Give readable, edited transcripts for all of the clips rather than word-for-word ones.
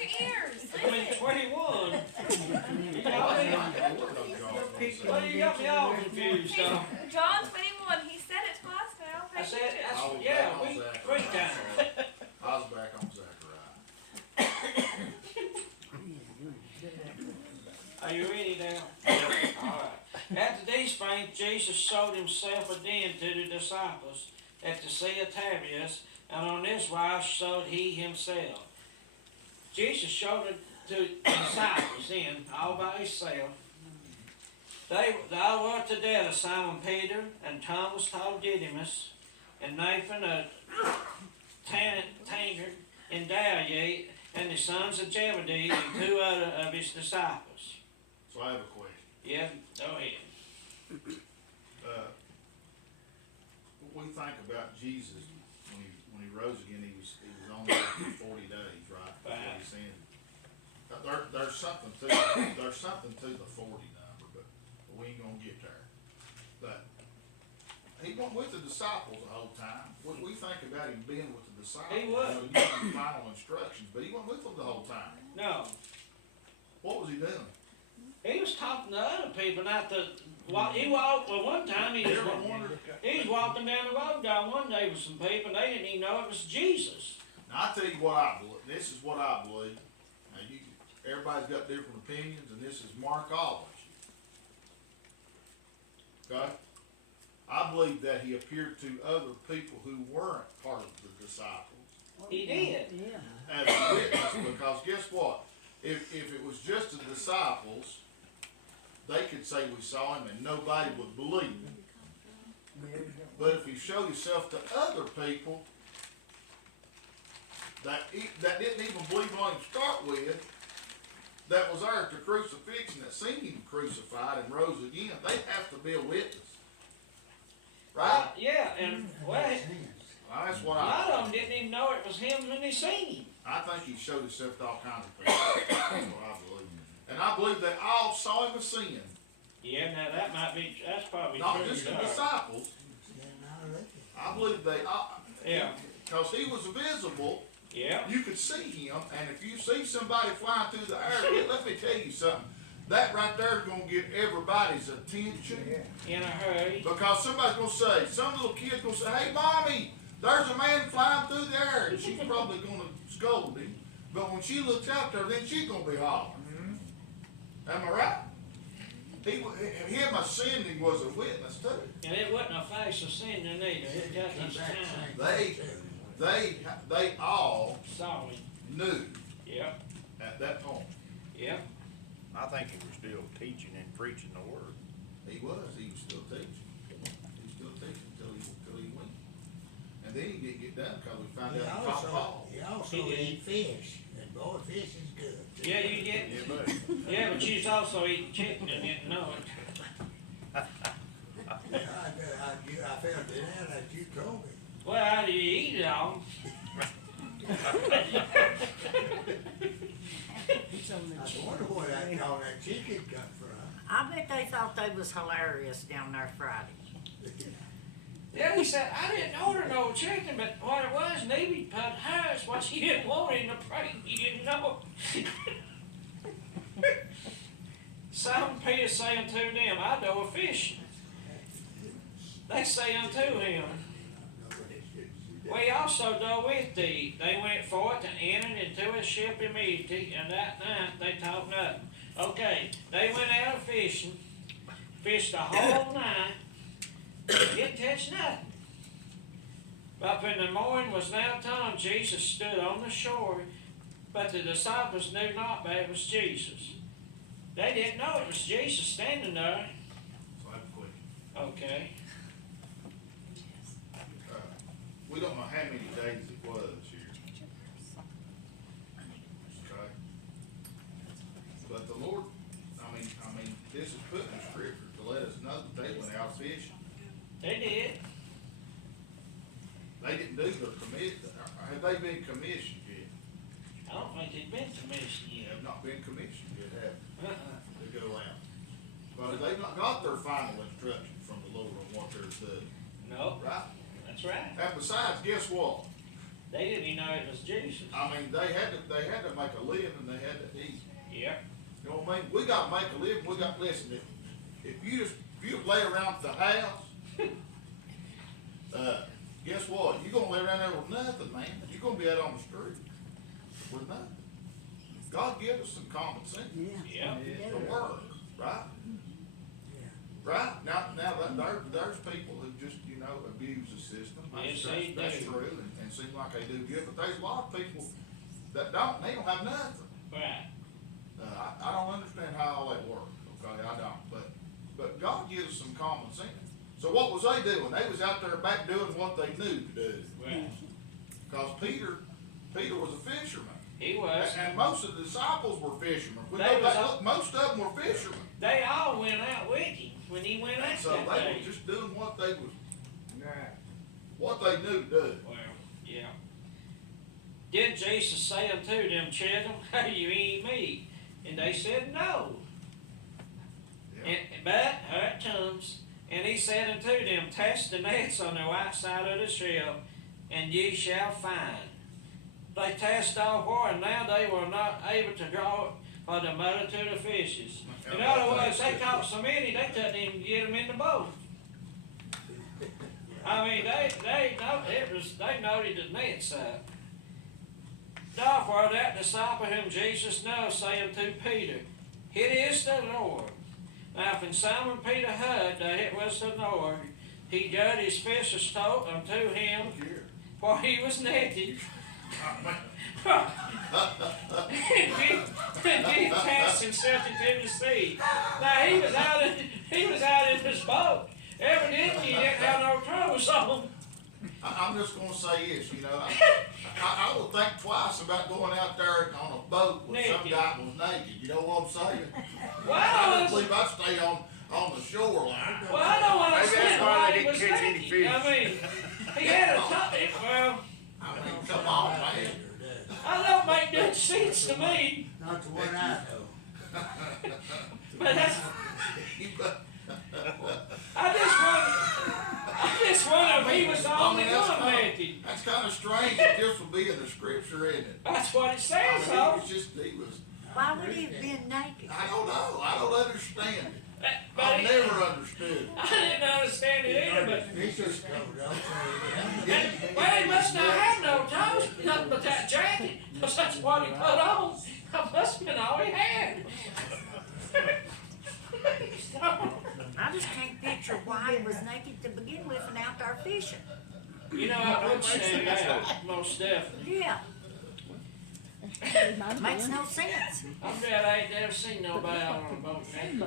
your ears. I mean, Listen. 21. You got me, well, you got me all confused, though. John 21. He said it twice now. I Pay said, attention. that's, yeah, three times. I was back on Zechariah. Are you ready now? Alright. After these things, Jesus showed himself again to the disciples at the Sea of Tiberias, and on this wise showed he himself. Jesus showed it to the disciples then, all by himself. They were to death of Simon Peter, and Thomas called Didymus, and Nathan of Tanger, and Daliah, and the sons of Zebedee, and two other of his disciples. So I have a question. Yeah, go ahead. What we think about Jesus when he rose again, he was only there for 40 days, right? That's what he's saying. There's something to the 40 number, but we ain't gonna get there. But he went with the disciples the whole time. We think about him being with the disciples. He was. You know, giving them final instructions, but he went with them the whole time. No, What was he doing? he was talking to other people, not the. He walked. Well, one time he was walking down the road down one day with some people, and they didn't even know it was Jesus. Now I tell you what I believe. This is what I believe. Now everybody's got different opinions, and this is Mark Oliver's. Okay? I believe that he appeared to other people who weren't part of the disciples He did. as a witness, because guess what? If it was just the disciples, they could say we saw him and nobody would believe him. But if he showed himself to other people that didn't even believe on him to start with, that was there at the crucifixion, that seen him crucified and rose again, they have to be a witness. Right? Yeah, and well, Well, that's what a lot I of them didn't even know it was him when they seen him. I think he showed himself to all kinds of people. That's what I believe. And I believe they all saw him ascend. Yeah, now that's probably Not true. just the Dark. disciples. I believe they all, Yeah, because he was visible. yeah. You could see him, and if you see somebody flying through the air, let me tell you something. That right there is going to get everybody's attention. In a hurry. Because somebody's going to say, some little kid's going to say, hey, Mommy, there's a man flying through the air. And she's probably going to scold him. But when she looks out there, then she's going to be hollering. Am I right? Him ascending was a witness too. And it wasn't a flash of sin either. It got his time. They all Saw him. knew Yep, at that point. yep. I think he was still teaching and preaching the word. He was still teaching. He was still teaching till he went. And then he didn't get done because we found out he caught Paul. He also ate fish, and boy, fish is good. Yeah, you get. Yeah, but Yeah, but you was also eating chicken and didn't know it. Yeah, I found it out that you told me. Well, how do you eat it all? I wonder where all that chicken come from. I bet they thought they was hilarious down there Friday. Yeah, he said, I didn't order no chicken, but what it was, Navy put hers, what she didn't want in the plate, he didn't know. Simon Peter say unto them, I know a fish. They say unto him, we also go with thee. They went forth and entered into a ship immediately, and that night they caught nothing. Okay, they went out fishing, fished the whole night, didn't catch nothing. But when the morning was now come, Jesus stood on the shore, but the disciples knew not that it was Jesus. They didn't know it was Jesus standing there. So I have a question. Okay. We don't know how many days it was here. Okay? But the Lord, I mean, this is put in scripture to let us know that they went out fishing. They did. They didn't do their commission. Have they been commissioned yet? I don't think they'd been commissioned They yet. have not been commissioned yet, have they, Uh-uh. to go out. But they've not got their final instruction from the Lord on what they're to do, No, right? that's right. And besides, guess what? They didn't even know it was Jesus. I mean, they had to make a living, they had to eat. Yep. You know what I mean? We gotta make a living, listen, if you lay around the house, guess what? You're gonna lay around there with nothing, man. You're gonna be out on the street with nothing. God give us some common sense Yep. to work, right? Right? Now there's people who just, abuse the system. Yes, they That's do. true, and seem like they do good, but there's a lot of people that don't have nothing. Right. I don't understand how all that works, okay, I don't, but God gives us some common sense. So what was they doing? They was out there back doing what they knew to do. Right. Cause Peter was a fisherman. He was. And most of the disciples were fishermen. We They go was back, all- look, most of them were fishermen. They all went out with him when he went out So that they day. were just doing what they Right. knew to do. Well, yeah. Did Jesus say unto them, children, how you eat meat? And they said, no. Yeah. But, here it comes, and he said unto them, cast the nets on the right side of the ship, and ye shall find. They cast off war, and now they were not able to draw it for the multitude of fishes. In other words, they caught so many, they couldn't even get them in the boat. I mean, they noted the nets up. Therefore, that disciple whom Jesus knows say unto Peter, it is the Lord. Now, when Simon Peter heard that it was the Lord, he girt his fisher's coat unto him, for he was naked. and did cast himself into the sea. Now he was out in his boat. Evidently he didn't have no clothes on. I'm just gonna say this, I would think twice about going out there on a boat with some Naked. guy that was naked, you know what I'm saying? Well, I just believe I'd stay on the shoreline. well, I don't Maybe understand that's why why they he didn't was catch any naked. fish. I mean, he had a top. Well, I mean, come on, man. I don't make good sense to me. Not the one I know. But that's. I just wonder if he was the only one naked. That's kind of strange that this would be in the scripture, isn't it? That's what it I says, mean, though. he was, Why would he have been naked? I don't know, I don't understand it. But I've never understood. I didn't understand it either, but. Fisher's coat, I'll tell you. Well, he must not have no toes, nothing but that jacket, because that's what he put on. That must have been all he had. I just can't picture why he was naked to begin with and out there fishing. You know, I would say that, most definitely. Yeah. Makes no sense. I'm glad I ain't never seen nobody out on a boat naked, though.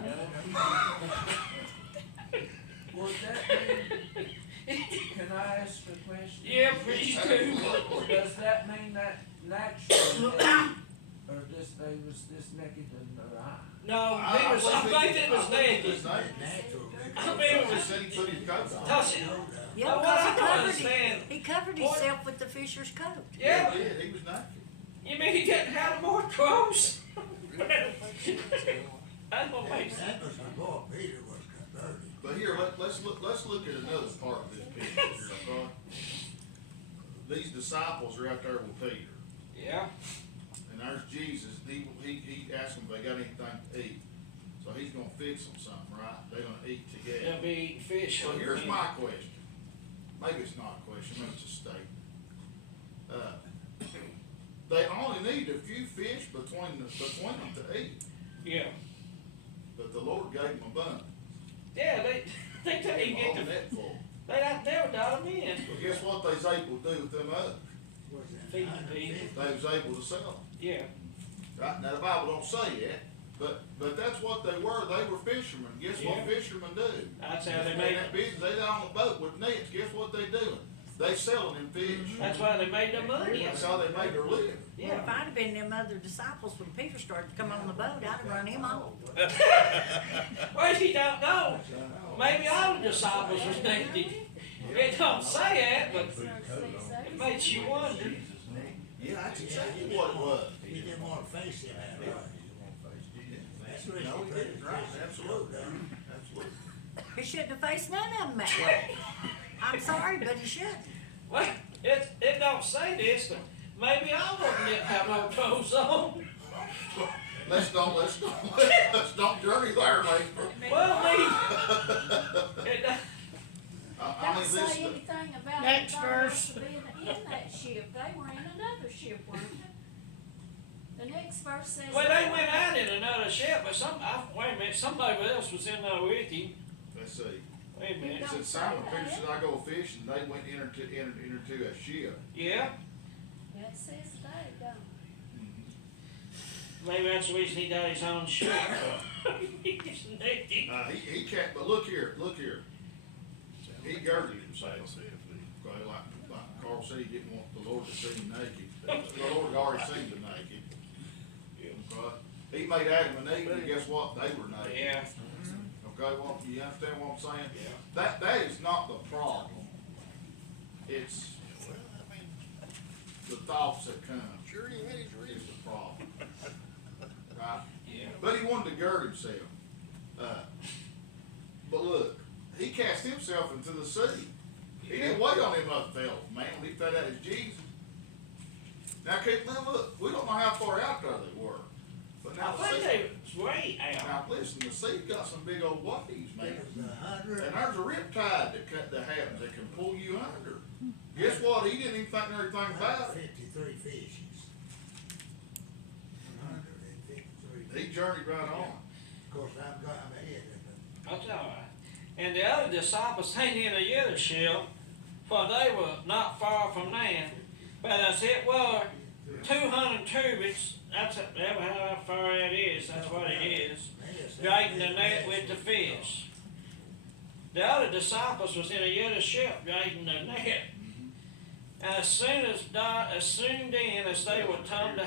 Would that mean, can I ask a question? Yeah, please do. Does that mean that naturally, or they was this naked in their eye? No, I think it was naked. Natural. I mean, it He was, said he put his coat on. toss it. Yeah, Well, because I he don't covered understand. He covered himself with the fisher's coat. Yeah, He did, he was naked. you mean he didn't have more clothes? That don't make sense. That was before Peter was converted. But here, let's look at another part of this picture here, okay? These disciples are out there with Peter, Yeah, and there's Jesus, he asked them if they got anything to eat. So he's gonna fix them something, right? They're gonna eat together. they'll be eating fish. So on here's the my question. Maybe it's not a question, maybe it's a statement. They only need a few fish between them to eat, Yeah, but the Lord gave them abundance. yeah, they didn't even All get the, net full. they never got them in. Well, guess what they was able to do with them others? Was that Feed the 150? people. They was able to sell them. Yeah, Right, now the Bible don't say that, but that's what they were fishermen. Guess what Yeah. fishermen do? that's how they In made that business, they on the boat with nets, guess what they doing? They selling them fish. That's why they made their money. That's how they made their living. Well, Yeah. if I'd have been them other disciples when Peter started to come on the boat, I'd have run him off. Well, you don't know. Maybe all the disciples was naked. It don't say that, but it makes you wonder. Yeah, that's exactly what it was. He didn't want to face it, right? That's what No, he he didn't, right, absolutely, absolutely. He shouldn't have faced none of them that way. I'm sorry, but he shouldn't. Well, it don't say this, but maybe I wouldn't get have no clothes on. Let's don't journey there, mate. Well, it, I mean, Don't say this, anything about Next them verse. being in that ship, they were in another ship, weren't they? The next verse says. well, they went out in another ship, but wait a minute, somebody else was in there with him. let's see. Wait a minute. It said Simon Peter said, I go fishing, they went into a ship. Yeah, That says they don't. maybe that's the reason he got his own ship. He's naked. He can't, but look here. He girded himself. Say it, please. Okay, like Carl said, he didn't want the Lord to see him naked. The Lord had already seen him naked. Okay? He made Adam and Eve, and guess what? They were naked. Yeah, Okay, well, you understand what I'm saying? yeah. That is not the problem. It's the thoughts that come Sure he had his is reason. the problem. Right? Yeah. But he wanted to gird himself. But look, he cast himself into the sea. He didn't wait on them other fellows, man, when he found out it's Jesus. Now look, we don't know how far out there they were. But I now the think sea, they was way out. now listen, the sea's got some big old waves, man. There's 100. And there's a riptide that happens that can pull you under. Guess what? He didn't even think anything about it. 153 fishes. 153. He journeyed right on. Of course, I'm ahead of them. That's all right. And the other disciples ain't in a other ship, for they were not far from land. But as it were 200 cubits, that's how far it is, that's what it is, dragging the net with the fish. The other disciples was in a other ship, dragging the net. And as soon then as they were come to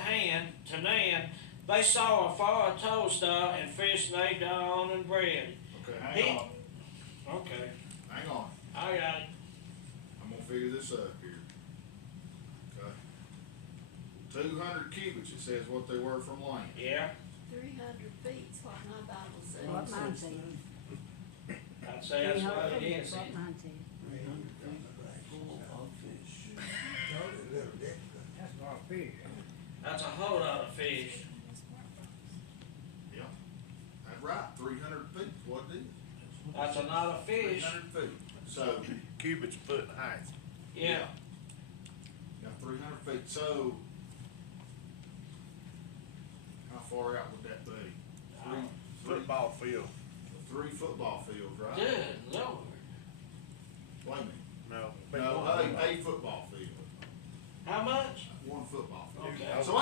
land, they saw a far tow star and fish laid down and bread. Okay, hang on. Okay, Hang on. I got it. I'm gonna figure this up here. Okay. 200 cubits, it says what they were from land. Yeah, 300 feet's what my Bible says. What mine said. I'd say that's what it is. What mine said. 300 feet full of fish. Totally little different. That's not big. That's a whole lot of fish. Yeah. That's right, 300 feet, what it is. That's a lot of fish. 300 feet. So, Cubits foot in height. Yeah, got 300 feet, so how far out would that be? Football field. 3 football fields, right? good lord. Wait a minute. No. No, a football field. How much? 1 football field. Okay. So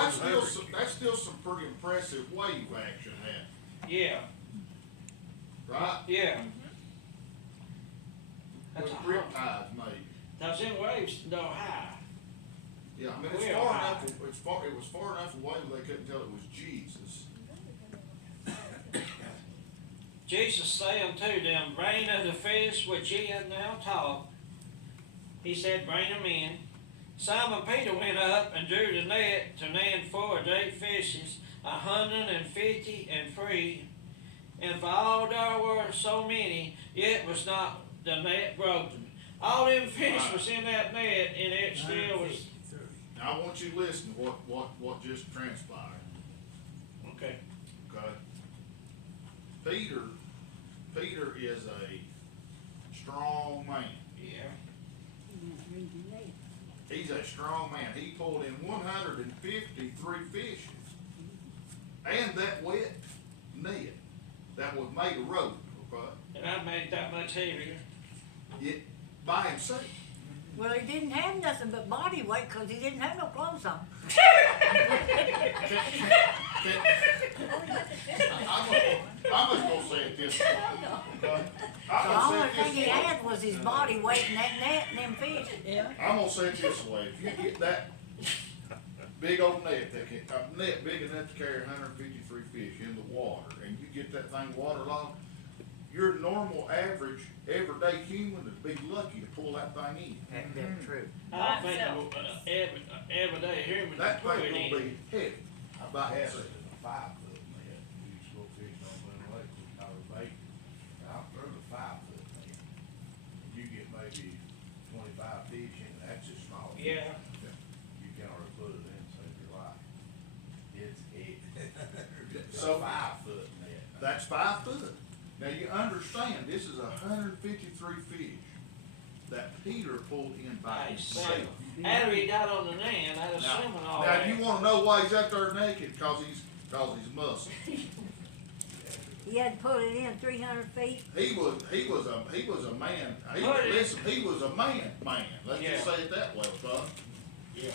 that's still some pretty impressive wave action happening, Yeah, right? yeah. That's With a rip whole, tides maybe. those in waves go high. Yeah, I mean, it's Well, far high. enough, it was far enough away where they couldn't tell it was Jesus. Jesus said unto them, bring of the fish which ye have now taught. He said, bring them in. Simon Peter went up and drew the net to land 4 great fishes, 153. And for all there were so many, yet was not the net broken. All them fish was in that net, and it still was. 153. Now, I want you to listen to what just transpired, Okay. okay? Peter is a strong man. Yeah. He's a strong man. He pulled in 153 fishes. And that wet net that was made of rope, okay? And I made it that much heavier. It, by himself. Well, he didn't have nothing but body weight because he didn't have no clothes on. I'm just gonna say it this way, okay? The I'm gonna only say it thing he this way. had was his body weight in that net and them fish. Yeah. I'm gonna say it this way, if you get that big old net, a net big enough to carry 153 fish in the water, and you get that thing waterlogged, your normal, average, everyday human would be lucky to pull that thing in. That's true. I think every day human That put thing it gonna in. be heavy, about Yes, that. it's a 5-foot net. We used to go fishing on Glen Lake, we caught a bait. Now, there's a 5-foot net. You get maybe 25 fish in it, that's just small. Yeah, You can already put it in, save your life. It's heavy. So 5 foot net. that's 5 foot. Now you understand, this is 153 fish that Peter pulled in by himself. after he got on the land, I'd assume all Now, that. you wanna know why he's out there naked? Cause he's muscle. He had to pull it in 300 feet. He was a man. Put it- Listen, he was a man. Let's Yeah. just say it that way, son. Yeah.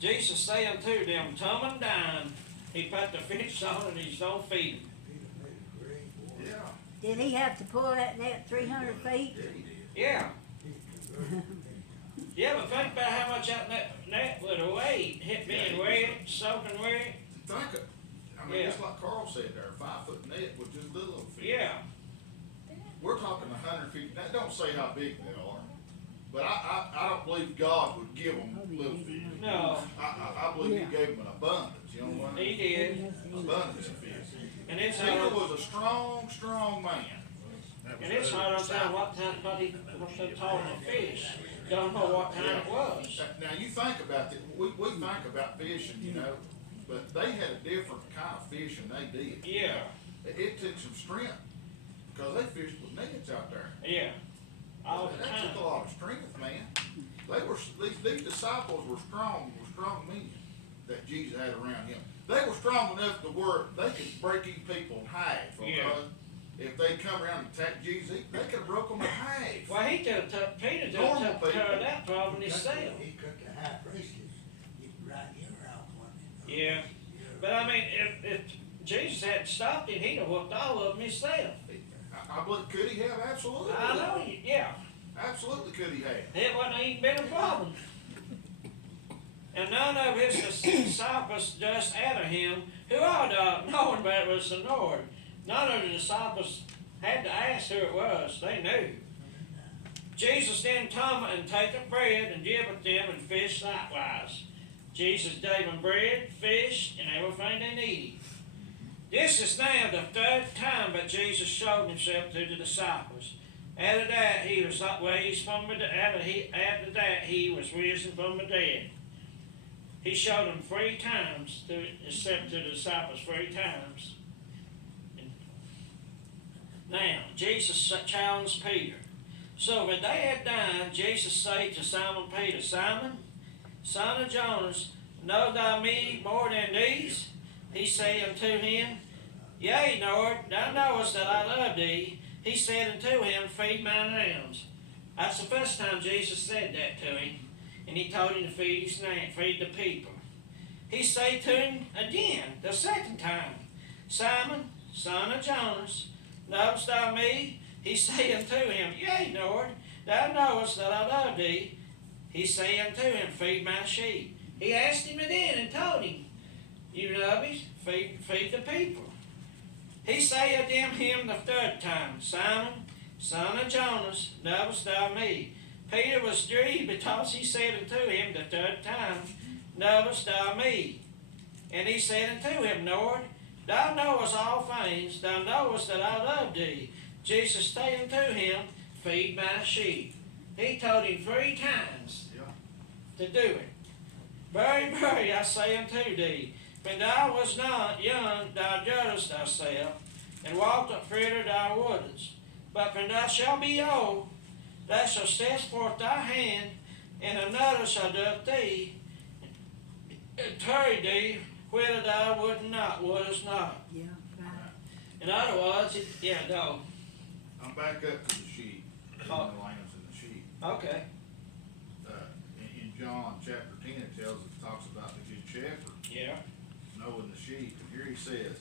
Jesus saying to them, "Come and dine." He put the fish on and he's don't feed them. Peter made a great boy. Yeah. Did he have to pull that net 300 feet? Yeah, he did. Yeah, He converted me. yeah, but think about how much that net would have weighed, hit being wet, soaking wet. I mean, Yeah. just like Carl said there, 5 foot net with just little old fish. Yeah, We're talking 150. That don't say how big they are, but I don't believe God would give them little fish. no, I believe He gave them an abundance. You know what I mean? he did. Abundance of fish. And it's Peter hard, was a strong man. and it's hard to tell what they taught the fish. Don't know what kind it was. Now you think about that. We think about fishing, you know, but they had a different kind of fishing they did. Yeah, It took some strength because they fished with nets out there. yeah, all the That took a time. lot of strength, man. These disciples were strong men that Jesus had around him. They were strong enough to where they could break these people in half. Okay? Yeah. If they come around and attack Jesus, they could have broke them in half. Well, he took Peter Normal took care people. of that problem himself. He cut the high priestess. He right ear out one. Yeah. But I mean, if Jesus hadn't stopped him, he'd have whooped all of them himself. I believe, could he have? Absolutely. I know, yeah. Absolutely could he have. It wouldn't even been a problem. And none of his disciples just added him, who ought to have known that it was the Lord. None of the disciples had to ask who it was. They knew. Jesus then come and take the bread and give it them and fish likewise. Jesus gave them bread, fish, and everything they needed. This is now the 3rd time that Jesus showed himself to the disciples. After that, he was raised from the dead. After that, he was risen from the dead. He showed them 3 times, except to the disciples 3 times. Now, Jesus challenged Peter. So when they had done, Jesus said to Simon Peter, "Simon, son of Jonas, know thou me more than these?" He said unto him, "Yea, Lord, thou knowest that I love thee." He said unto him, "Feed my lambs." That's the first time Jesus said that to him, and he told him to feed the people. He said to him again, the 2nd time, "Simon, son of Jonas, knowest thou me?" He said unto him, "Yea, Lord, thou knowest that I love thee." He said unto him, "Feed my sheep." He asked him again and told him, "You love me, feed the people." He said unto him the 3rd time, "Simon, son of Jonas, knowest thou me?" Peter was grieved because he said unto him the 3rd time, "Knowest thou me?" And he said unto him, "Lord, thou knowest all things, thou knowest that I love thee." Jesus said unto him, "Feed my sheep." He told him 3 times to do it. "Very, very, I say unto thee, when thou wast not young, thou judgest thyself, and walked up thither thou wouldest. But when thou shalt be old, thou shalt stretch forth thy hand, and another shall do it thee, and carry thee whither thou wouldest not." Yeah, right. In other words, go. I'm back up to the sheep, and the lambs and the sheep. Okay. In John chapter 10, it talks about the good shepherd Yeah. knowing the sheep. And here he says,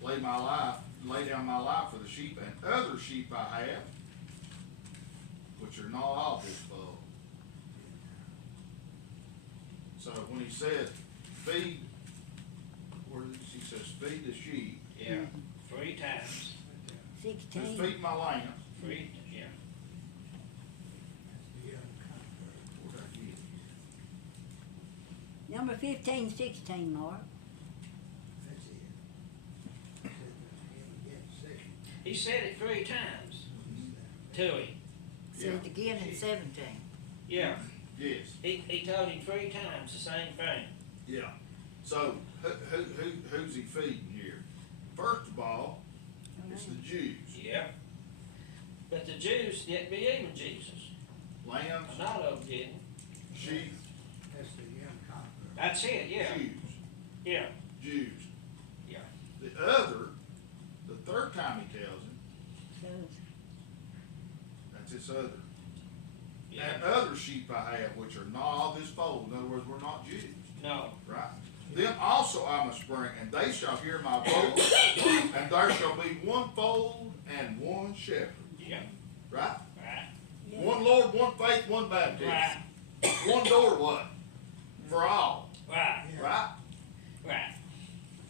lay down my life for the sheep, and other sheep I have, which are not of this fold. So when he says, feed, he says, feed the sheep. Yeah. 3 times. Says, 16. feed my lambs. 3, yeah. The convert. Where'd I get it? Number 15, 16, Mark. That's it. Said again, 2nd. He said it 3 times to him. Said it again in 17. Yeah. Yes. He told him 3 times the same thing. Yeah. So, who's he feeding here? First of all, it's the Jews. Yeah. But the Jews didn't believe in Jesus. Lambs, A lot of them didn't. sheep, That's the young conqueror. That's it, yeah. Jews. Yeah. Jews. Yeah. The other, the third time he tells him, that's this other. Yeah. And other sheep I have, which are not of this fold. In other words, we're not Jews. No. Right? Them also I must bring, and they shall hear my voice, and there shall be one fold and one shepherd. Yeah. Right? Right. One Lord, one faith, one baptism. Right. One door, what? For all. Right. Yeah. Right? Right.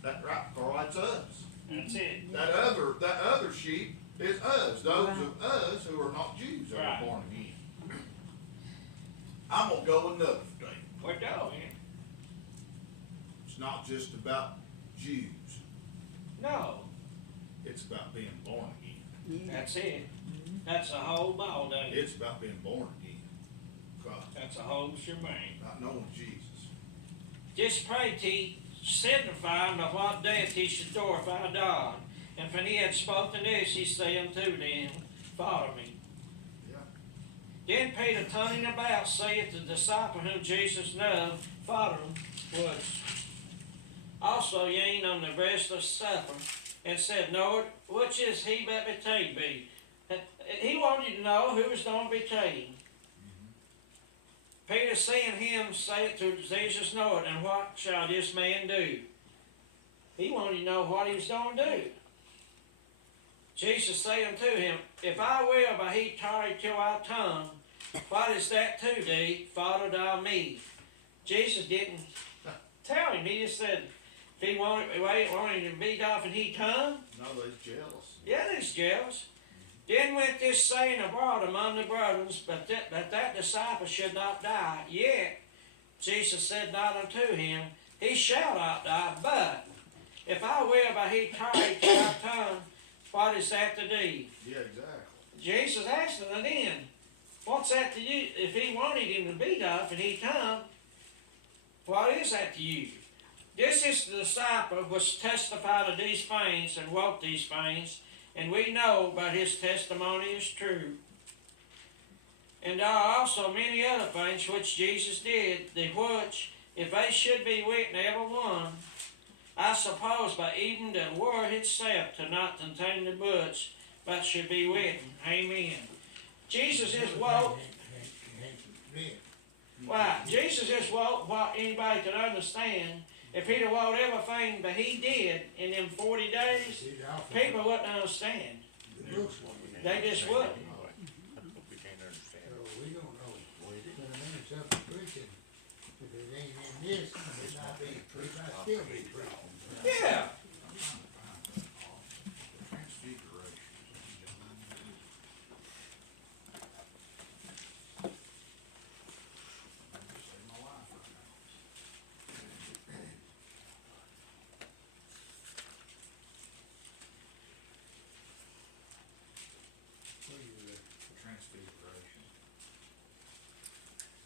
That right? For that's us. That's it. That other sheep is us. Those of us who are not Jews that Right. are born again. I'm gonna go another thing. We're going. It's not just about Jews. No. It's about being born again. That's it. That's a whole ball day. It's about being born again. God, That's a whole shebang. not knowing Jesus. Just pray he signify by what death he should glorify God. And when he had spoken this, he said unto them, Follow me. Yeah. Then Peter, turning about, saith the disciple whom Jesus loved, Follow him, was also yearning on the restless supper, and said, Lord, which is he that betrayed me? He wanted to know who was going to betray him. Peter, seeing him, saith to Jesus, Lord, and what shall this man do? He wanted to know what he was going to do. Jesus said unto him, If I will, but he tarry till I come, what is that to thee? Follow thou me. Jesus didn't tell him. He just said, if he wanted him to beat off and he come, No, they're jealous. yeah, he's jealous. Then went this saying abroad among the brothers, but that disciple should not die. Yet Jesus said not unto him, He shall not die, but if I will, but he tarry till I come, what is that to thee? Yeah, exactly. Jesus asked him then, what's that to you? If he wanted him to beat off and he come, what is that to you? This is the disciple which testified of these things and wrote these things, and we know but his testimony is true. And there are also many other things which Jesus did, the which, if they should be written every one, I suppose by even the word itself to not contain the books, but should be written. Amen. Jesus is what? Why? Jesus is what anybody could understand. If he'd have wrote everything that he did in them 40 days, people wouldn't understand. The books won't. They just wouldn't. We can't understand. So we don't know. But a minute's up to preaching. If it ain't in this, it might be, it might still be preaching. Yeah. Transfiguration. Saved my life right now. Where you at? Transfiguration.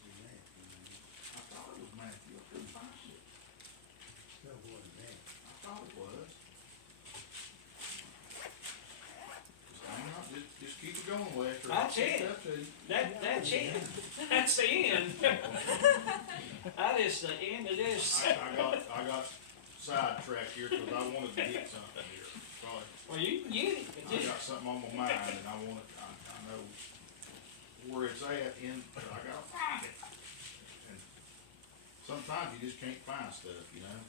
In that, I thought it was Matthew. I couldn't find it. Still more than that. I thought it was. Just hang on, just keep it going, Lester. That's it. Up to you. That's it. That's the end. That is the end of this. I got sidetracked here because I wanted to get something here. Sorry. Well, you can get it. I got something on my mind and I want it, I know where it's at but I gotta find it. And sometimes you just can't find stuff, you know?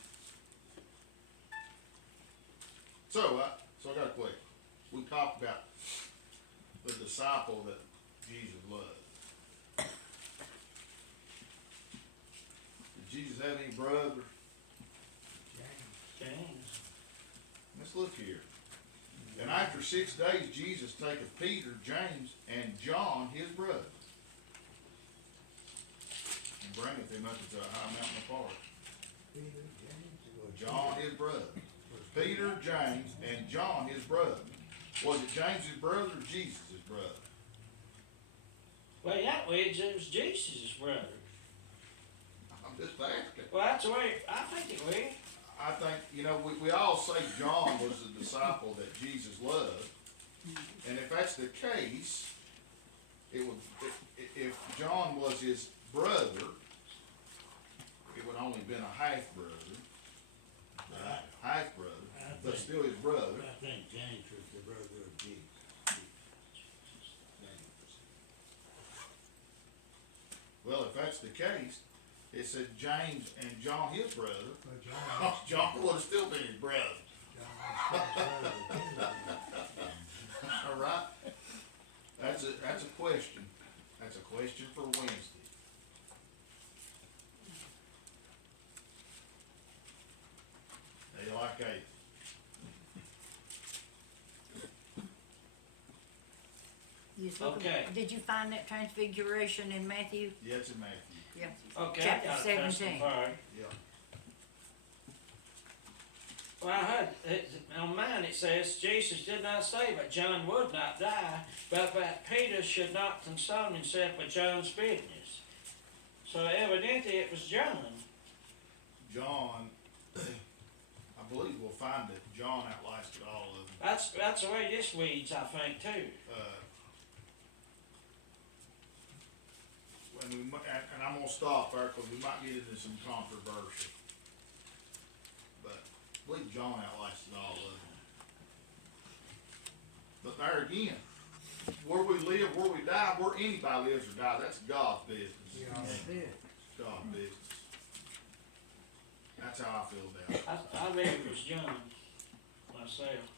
So I got a question. We talked about the disciple that Jesus loved. Did Jesus have any brothers? James. James. Let's look here. And after 6 days, Jesus taketh Peter, James, and John, his brother, and bringeth them up into a high mountain apart. Peter, James, or John, his brother. Peter, James, and John, his brother. Was it James's brother or Jesus' brother? Well, that way it was Jesus' brother. just asking. Well, that's the way, I think it will. I think, you know, we all say John was the disciple that Jesus loved, and if that's the case, it would, if John was his brother, it would only been a half-brother, half-brother, but still his brother. I think James was the brother of Jesus. Well, if that's the case, it said James and John, his brother. But John, John would have still been his brother. John was his brother. All right? That's a question. That's a question for Wednesday. How you like that? You was looking- Okay. Did you find that transfiguration in Matthew? Yeah, it's in Matthew. Yeah. Okay, I Chapter got a 17. testify. Yeah. Well, I heard, on mine it says, Jesus did not say, but John would not die, but that Peter should not concern himself with John's business. So evidently it was John. John, I believe we'll find that John outlasted all of them. That's the way this reads, I think, too. And I'm gonna stop there, cause we might get into some controversy. But I believe John outlasted all of them. But there again, where we live, where we die, where anybody lives or dies, that's God's business. Yeah. That's it. God's business. That's how I feel about it. I believe it was John myself.